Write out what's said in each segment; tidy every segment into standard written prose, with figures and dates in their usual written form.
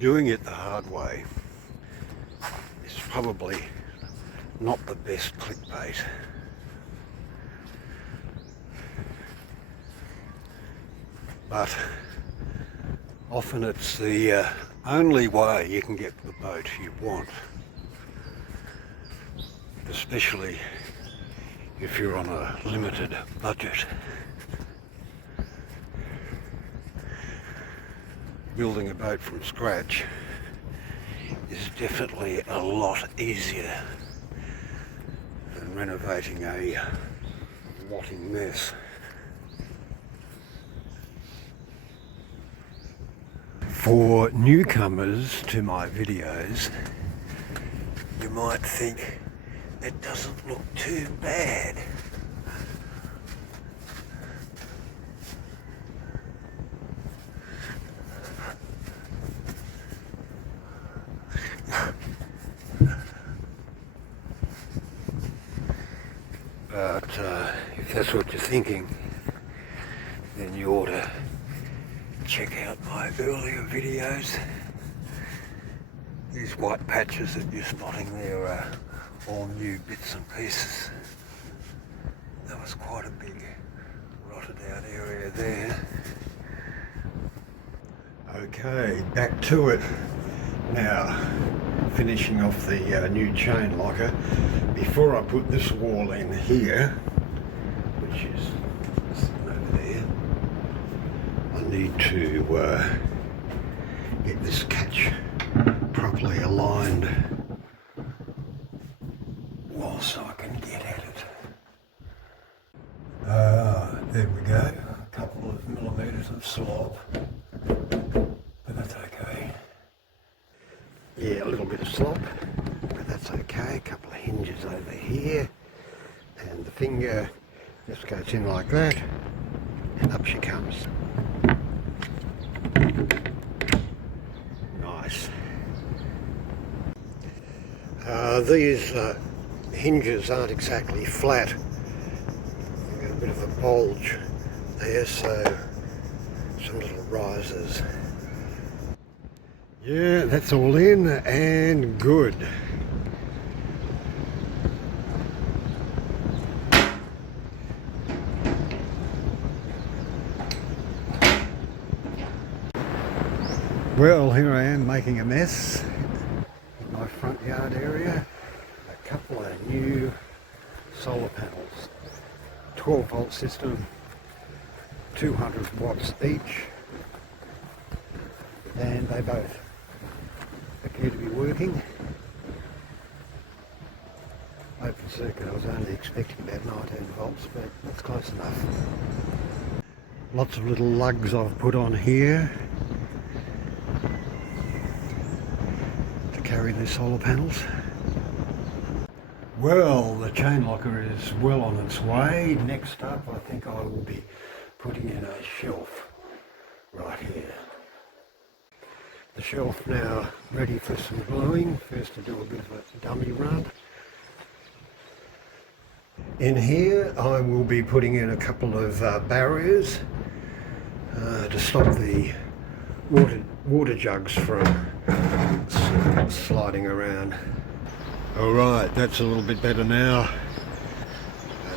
Doing it the hard way is probably not the best clickbait. But often it's the only way you can get the boat you want, especially if you're on a limited budget. Building a boat from scratch is definitely a lot easier than renovating a rotting mess. For newcomers to my videos, you might think it doesn't look too bad. But if that's what you're thinking, then you ought to check out my earlier videos. These white patches that you're spotting there are all new bits and pieces. That was quite a big rotted out area there. Okay, back to it. Now, finishing off the new chain locker. Before I put this wall in here, which is over there, I need to get this catch properly aligned whilst I can get at it. There we go, a couple of millimetres of slop, but that's okay. Yeah, a little bit of slop, but that's okay. A couple of hinges over here, and the finger just goes in like that, and up she comes. Nice. These hinges aren't exactly flat. They've got a bit of a bulge there, so some little risers. Yeah, that's all in and good. Well, here I am making a mess in my front yard area. A couple of new solar panels, 12-volt system, 200 watts each, and they both appear to be working. Open circuit, I was only expecting about 19 volts, but that's close enough. Lots of little lugs I've put on here to carry the solar panels. Well, the chain locker is well on its way. Next up, I think I will be putting in a shelf right here. The shelf now ready for some gluing. First to do a bit of a dummy run. In here I will be putting in a couple of barriers to stop the water jugs from sliding around. Alright, that's a little bit better now.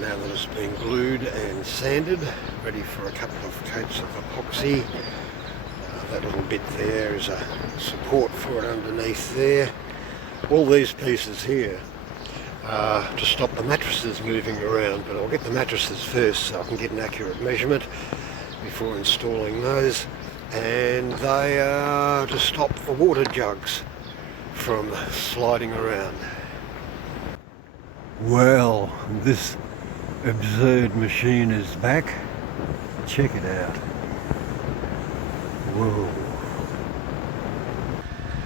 Now that it's been glued and sanded, ready for a couple of coats of epoxy. That little bit there is a support for it underneath there. All these pieces here to stop the mattresses moving around, but I'll get the mattresses first so I can get an accurate measurement before installing those. And they are to stop the water jugs from sliding around. Well, this absurd machine is back. Check it out. Whoa.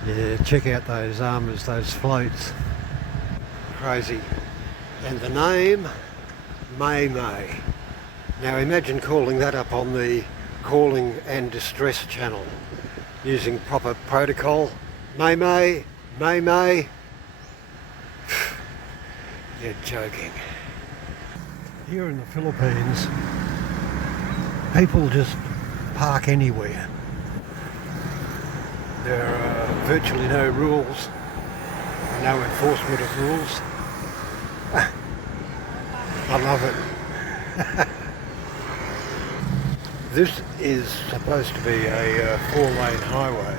Yeah, check out those armors, those floats. Crazy. And the name, May May. Now imagine calling that up on the calling and distress channel using proper protocol. May May, May May. You're joking. Here in the Philippines, people just park anywhere. There are virtually no rules, no enforcement of rules. I love it. This is supposed to be a 4-lane highway,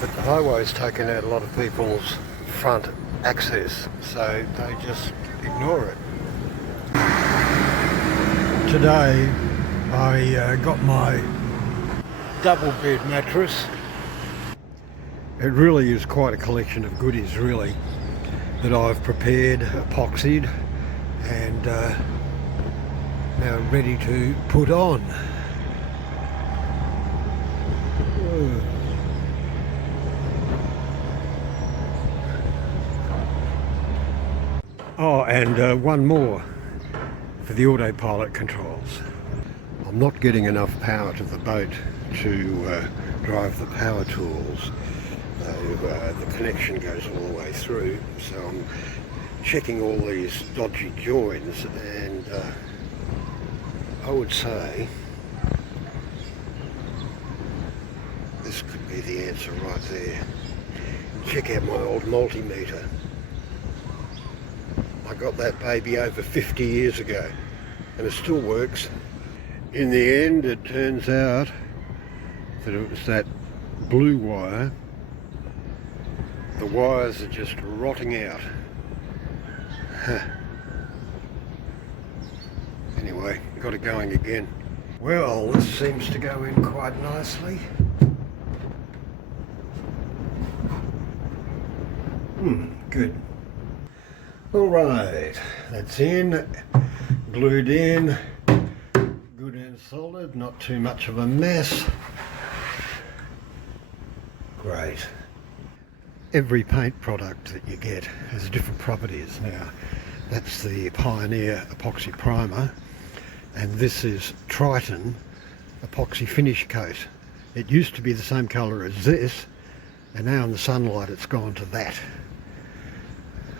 but the highway's taken out a lot of people's front access, so they just ignore it. Today I got my double bed mattress. It really is quite a collection of goodies, really, that I've prepared, epoxied, and now ready to put on. Oh, and one more for the autopilot controls. I'm not getting enough power to the boat to drive the power tools. The connection goes all the way through, so I'm checking all these dodgy joins, and I would say this could be the answer right there. Check out my old multimeter. I got that baby over 50 years ago and it still works. In the end, it turns out that it was that blue wire. The wires are just rotting out. Anyway, got it going again. Well, this seems to go in quite nicely. Good. Alright, that's in, glued in, good and solid, not too much of a mess. Great. Every paint product that you get has different properties. Now, that's the Pioneer epoxy primer, and this is Triton epoxy finish coat. It used to be the same colour as this, and now in the sunlight it's gone to that.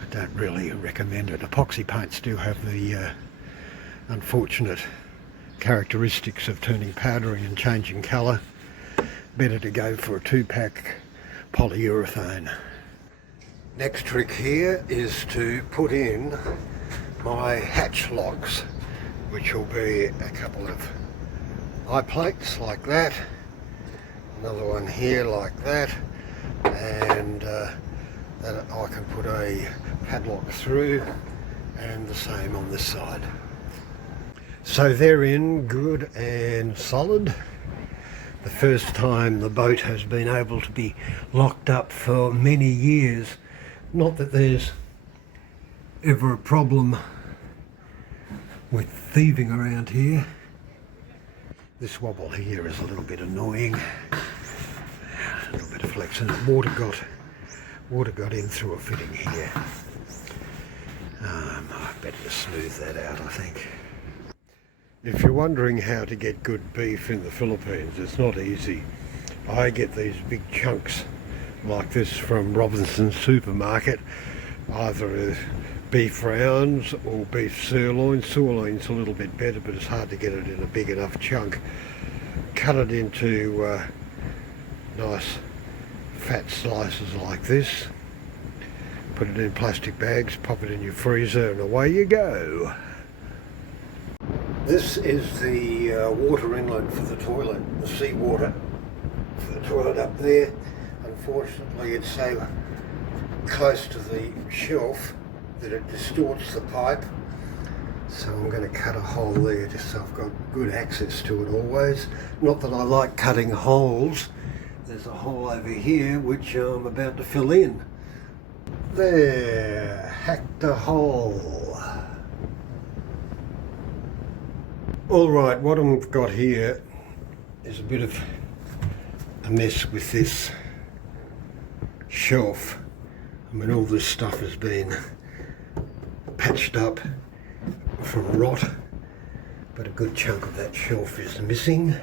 I don't really recommend it. Epoxy paints do have the unfortunate characteristics of turning powdery and changing colour. Better to go for a 2-pack polyurethane. Next trick here is to put in my hatch locks, which will be a couple of eye plates like that, another one here like that, and that I can put a padlock through, and the same on this side. So they're in good and solid. The first time the boat has been able to be locked up for many years. Not that there's ever a problem with thieving around here. This wobble here is a little bit annoying. A little bit of flex, and water got in through a fitting here. I better smooth that out, I think. If you're wondering how to get good beef in the Philippines, it's not easy. I get these big chunks like this from Robinson's supermarket, either beef rounds or beef sirloin. Sirloin's a little bit better, but it's hard to get it in a big enough chunk. Cut it into nice fat slices like this, put it in plastic bags, pop it in your freezer, and away you go. This is the water inlet for the toilet, the seawater for the toilet up there. Unfortunately, it's so close to the shelf that it distorts the pipe, so I'm going to cut a hole there just so I've got good access to it always. Not that I like cutting holes. There's a hole over here which I'm about to fill in. There, hacked a hole. Alright, what I've got here is a bit of a mess with this shelf. I mean, all this stuff has been patched up from rot, but a good chunk of that shelf is missing.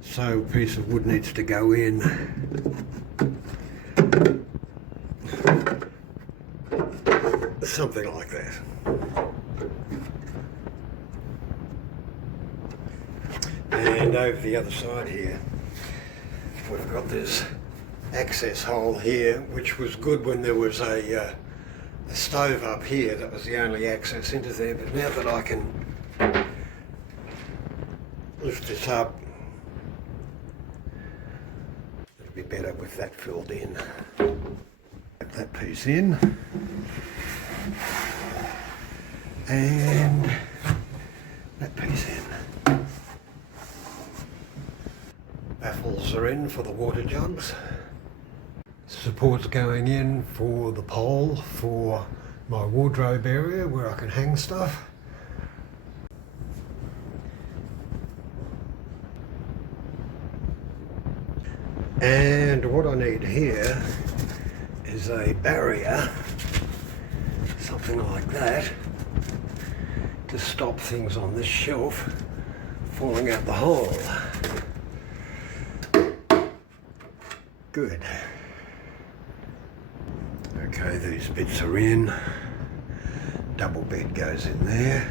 So a piece of wood needs to go in. Something like that. And over the other side here, we've got this access hole here, which was good when there was a stove up here. That was the only access into there, but now that I can lift this up, it'll be better with that filled in. Put that piece in, and that piece in. Baffles are in for the water jugs. Supports going in for the pole for my wardrobe area where I can hang stuff. And what I need here is a barrier, something like that, to stop things on this shelf falling out the hole. Good. Okay, these bits are in. Double bed goes in there.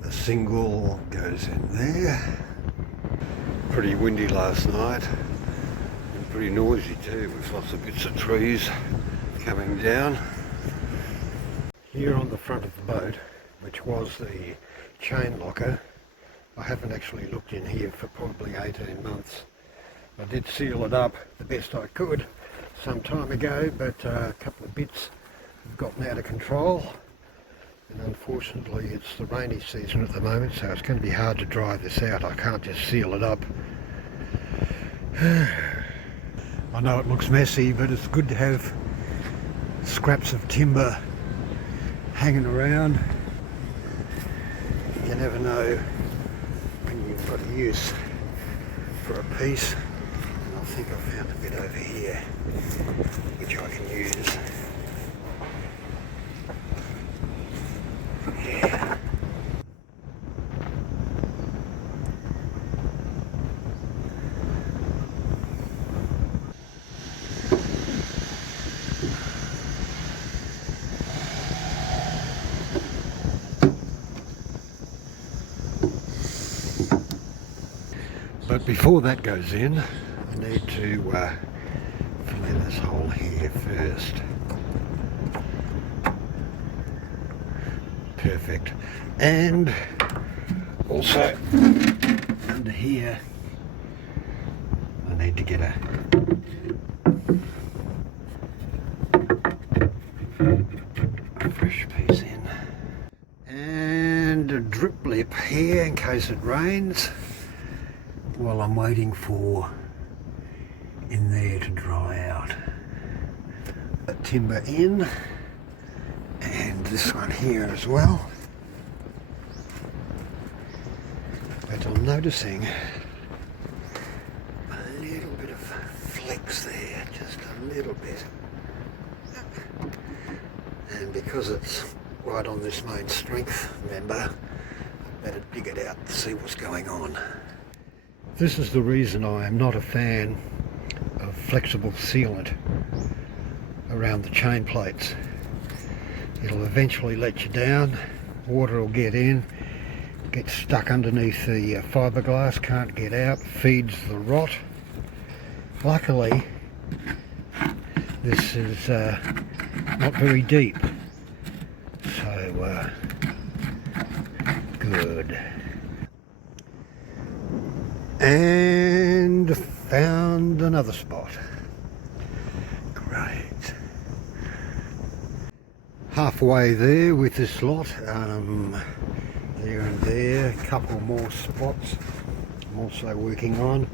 The single goes in there. Pretty windy last night, and pretty noisy too, with lots of bits of trees coming down. Here on the front of the boat, which was the chain locker, I haven't actually looked in here for probably 18 months. I did seal it up the best I could some time ago, but a couple of bits have gotten out of control, and unfortunately it's the rainy season at the moment, so it's going to be hard to dry this out. I can't just seal it up. I know it looks messy, but it's good to have scraps of timber hanging around. You never know when you've got a use for a piece. And I think I found a bit over here which I can use. Yeah. But before that goes in, I need to fill in this hole here first. Perfect. And also under here I need to get a fresh piece in. And a drip lip here in case it rains, while I'm waiting for in there to dry out. A timber in, and this one here as well. But I'm noticing a little bit of flex there, just a little bit. And because it's right on this main strength member, I better dig it out and see what's going on. This is the reason I am not a fan of flexible sealant around the chain plates. It'll eventually let you down, water will get in, get stuck underneath the fiberglass, can't get out, feeds the rot. Luckily, this is not very deep, so good. And found another spot. Great. Halfway there with this lot, there and there, a couple more spots I'm also working on.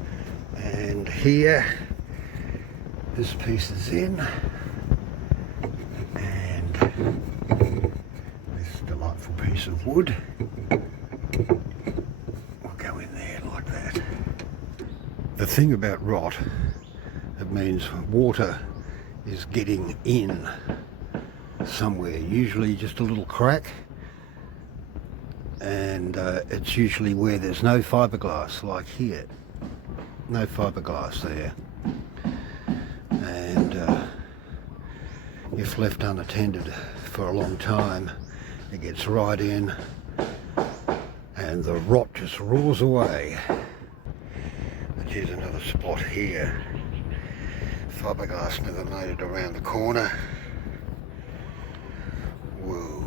And here, this piece is in. And this delightful piece of wood will go in there like that. The thing about rot, it means water is getting in somewhere, usually just a little crack, and it's usually where there's no fiberglass, like here. No fiberglass there. And if left unattended for a long time, it gets right in and the rot just roars away. But here's another spot here. Fiberglass never made it around the corner. Whoa.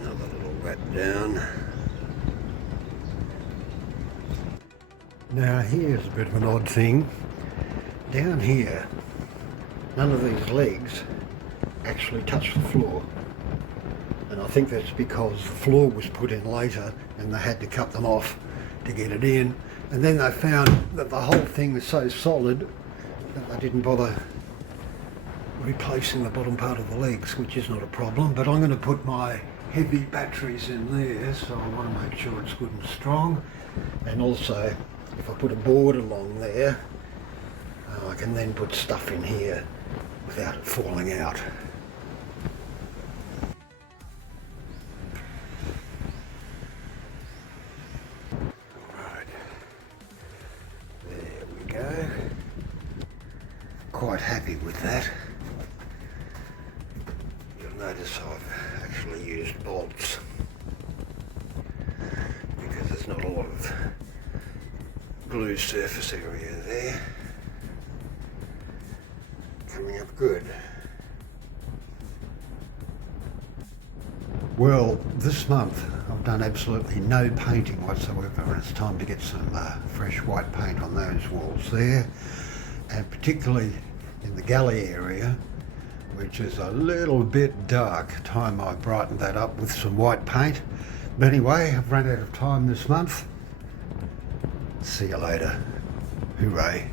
Another little rat down. Now here's a bit of an odd thing. Down here, none of these legs actually touch the floor. And I think that's because the floor was put in later and they had to cut them off to get it in. And then they found that the whole thing was so solid that they didn't bother replacing the bottom part of the legs, which is not a problem. But I'm going to put my heavy batteries in there, so I want to make sure it's good and strong. And also, if I put a board along there, I can then put stuff in here without it falling out. Right, there we go. Quite happy with that. You'll notice I've actually used bolts because there's not a lot of glue surface area there. Coming up good. Well, this month I've done absolutely no painting whatsoever, and it's time to get some fresh white paint on those walls there, and particularly in the galley area, which is a little bit dark. Time I brightened that up with some white paint. But anyway, I've run out of time this month. See you later. Hooray.